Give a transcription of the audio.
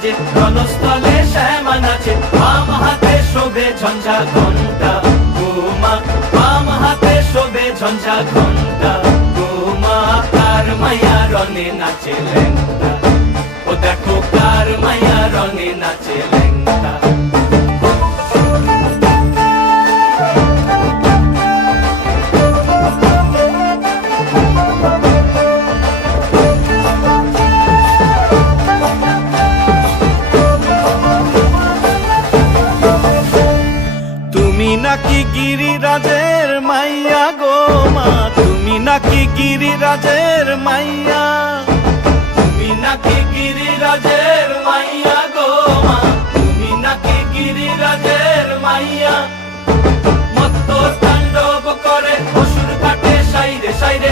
সাজে রণস্থলে শ্যামা নাচে বাম হাতে শোভে ঝঞ্ঝা ঘণ্টা গোমা বাম হাতে শোভে ঝঞ্ঝা ঘণ্টা গোমা কার মায়া রণে নাচে ল্যাংটা ও দেখো কার মায়া রণে নাচে ল্যাংটা তুমি নাকি গিরিরাজের মাইয়া গো মা তুমি নাকি গিরিরাজের মাইয়া তুমি নাকি গিরিরাজের মাইয়া গো মা তুমি নাকি গিরিরাজের মাইয়া মত্ত তাণ্ডব করে অসুর কাটে সাইরে সাইরে